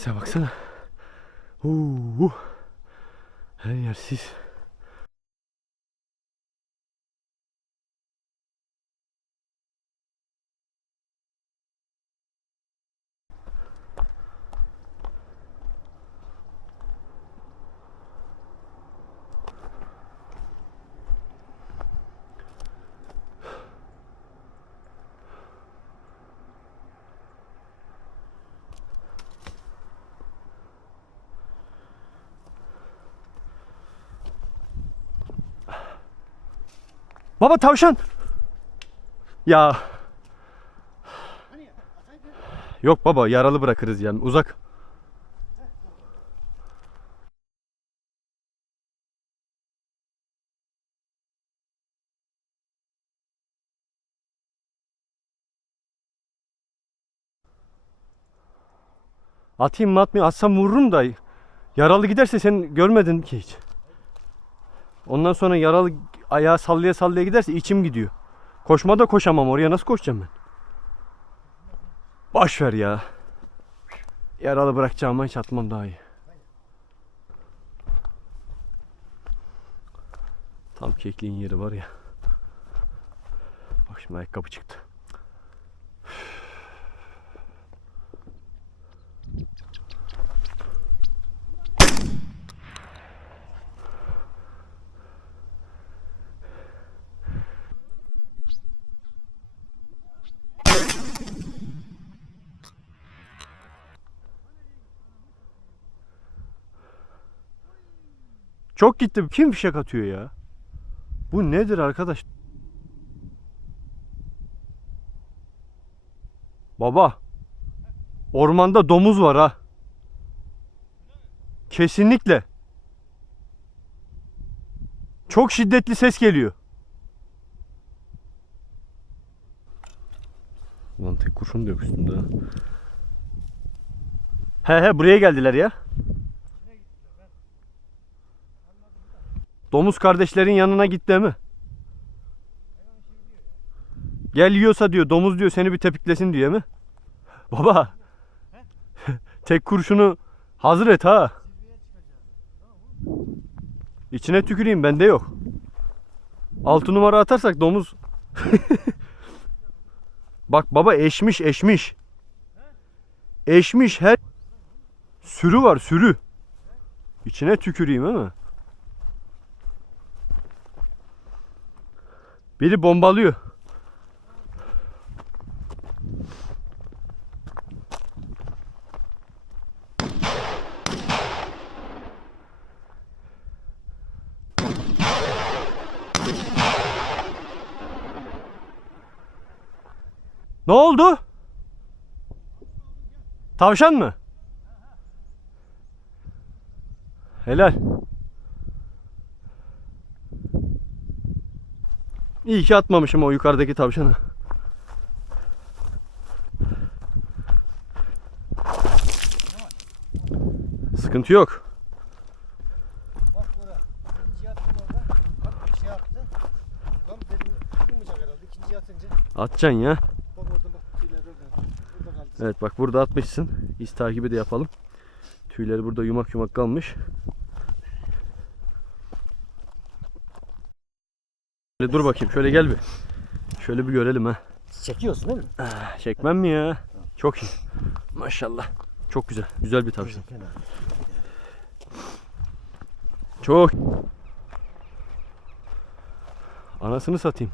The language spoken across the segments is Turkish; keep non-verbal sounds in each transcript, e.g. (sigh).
savoir que ça. Ouh, ouh. Allez, il y a le 6. Baba tavşan. Ya. Yok baba yaralı bırakırız yani uzak. Atayım mı atmayayım atsam vururum da yaralı giderse sen görmedin ki hiç. Ondan sonra yaralı ayağı sallaya sallaya giderse içim gidiyor. Koşma da koşamam oraya nasıl koşacağım ben? Boş ver ya. Yaralı bırakacağıma hiç atmam daha iyi. Tam kekliğin yeri var ya. Bak şimdi ayakkabı çıktı. Çok gitti. Kim fişek atıyor ya? Bu nedir arkadaş? Baba. Ormanda domuz var ha. Kesinlikle. Çok şiddetli ses geliyor. Ulan tek kurşun da yok üstümde. He he buraya geldiler ya. Domuz kardeşlerin yanına gitti mi? Gel yiyorsa diyor domuz diyor seni bir tepiklesin diye mi? Baba. (laughs) Tek kurşunu hazır et ha. İçine tüküreyim bende yok. Altı numara atarsak domuz. (laughs) Bak baba eşmiş eşmiş. Eşmiş her sürü var sürü. İçine tüküreyim ama. Biri bombalıyor. Ne oldu? Tavşan mı? Helal. İyi ki atmamışım o yukarıdaki tavşanı. Sıkıntı yok. Bak. Atacaksın ya. Evet bak burada atmışsın. İz takibi de yapalım. Tüyleri burada yumak yumak kalmış. Şöyle dur bakayım. Şöyle gel bir. Şöyle bir görelim ha. Çekiyorsun değil mi? Çekmem mi ya? Çok iyi. Maşallah. Çok güzel. Güzel bir tavşan. Çok. Anasını satayım.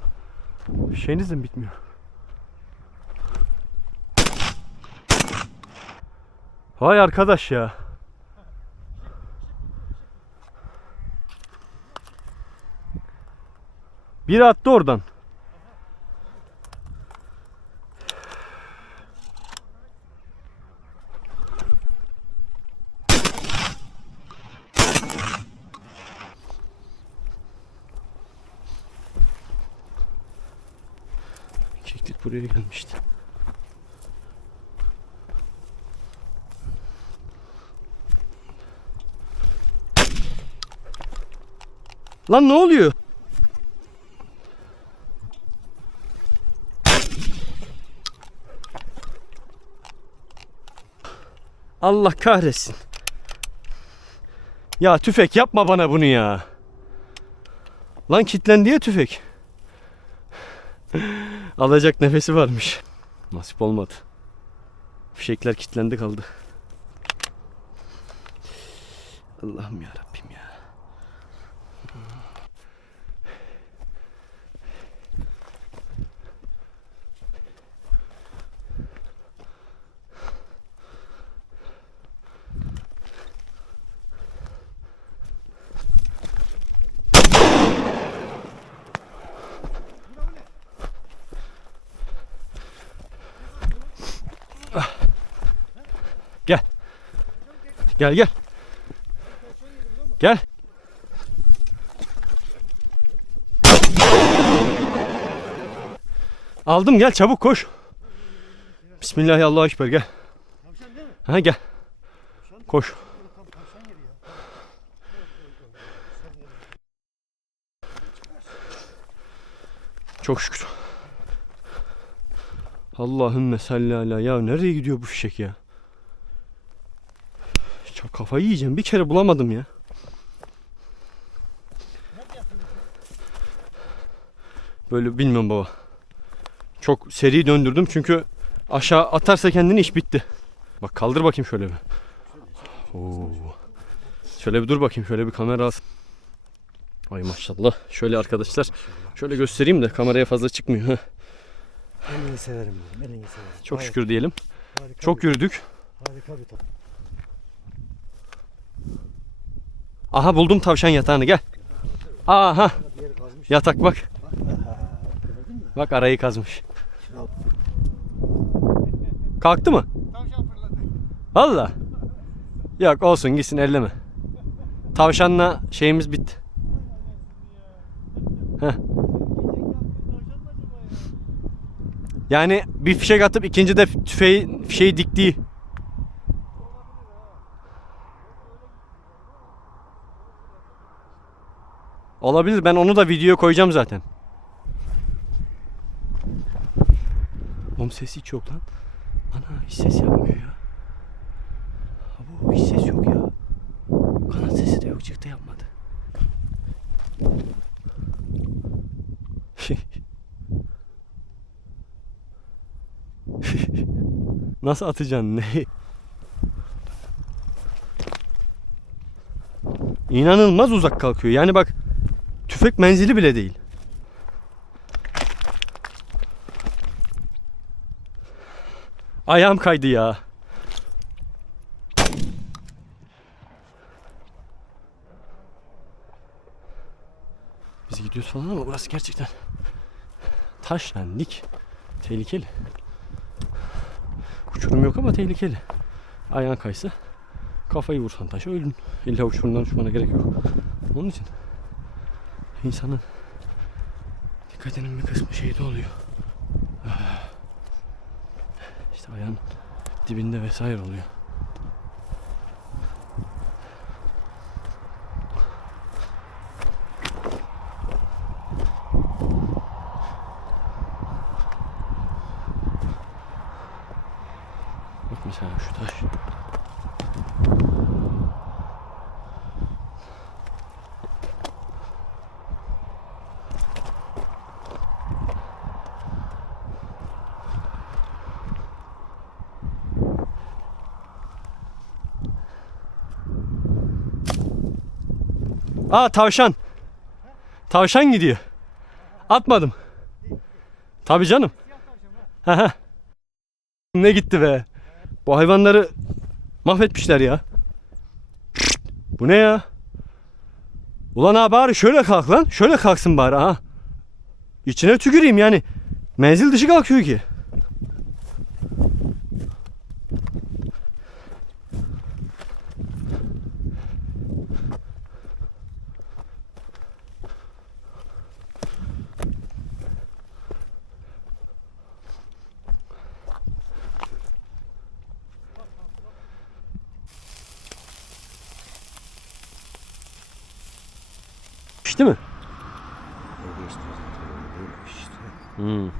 Şeyiniz de mi bitmiyor? Vay arkadaş ya. Biri attı oradan. Keklik buraya gelmişti. Lan ne oluyor? Allah kahretsin. Ya tüfek yapma bana bunu ya. Lan kilitlendi ya tüfek. (laughs) Alacak nefesi varmış. Nasip olmadı. Fişekler kilitlendi kaldı. Allah'ım ya Rabbim ya. Gel gel. Gel. Aldım gel çabuk koş. Bismillahirrahmanirrahim gel. Ha gel. Koş. Çok şükür. Allahümme salli ala. Ya nereye gidiyor bu fişek ya? Çok kafayı yiyeceğim. Bir kere bulamadım ya. Böyle bilmiyorum baba. Çok seri döndürdüm çünkü aşağı atarsa kendini iş bitti. Bak kaldır bakayım şöyle bir. Oo. Şöyle bir dur bakayım şöyle bir kamera al. Ay maşallah. Şöyle arkadaşlar şöyle göstereyim de kameraya fazla çıkmıyor. Heh. Elini severim dedim. Elini severim. Çok şükür diyelim. Harika Çok bir, yürüdük. harika bir top. Aha buldum tavşan yatağını gel. Aha yatak bak. Bak arayı kazmış. Kalktı mı? Valla. Yok olsun gitsin elleme. Tavşanla şeyimiz bitti. Heh. Yani bir fişek atıp ikinci de tüfeği fişeği diktiği. Olabilir. Ben onu da video koyacağım zaten. Oğlum ses hiç yok lan. Ana hiç ses yapmıyor ya. Abo hiç ses yok ya. Kanat sesi de yok çıktı yapmadı. (laughs) Nasıl atacaksın ne? İnanılmaz uzak kalkıyor. Yani bak tüfek menzili bile değil. Ayağım kaydı ya. Biz gidiyoruz falan ama burası gerçekten taş lan dik. Tehlikeli. Uçurum yok ama tehlikeli. Ayağın kaysa kafayı vursan taşa ölün. İlla uçurumdan uçmana gerek yok. Onun için insanın dikkatinin bir kısmı şeyde oluyor. İşte ayağın dibinde vesaire oluyor. Bak mesela şu taş. Aa tavşan. Tavşan gidiyor. Atmadım. Tabii canım. Ne gitti be. Bu hayvanları mahvetmişler ya. Bu ne ya? Ulan abi bari şöyle kalk lan. Şöyle kalksın bari ha. İçine tüküreyim yani. Menzil dışı kalkıyor ki. Pişti mi? Öyle işte. Hmm.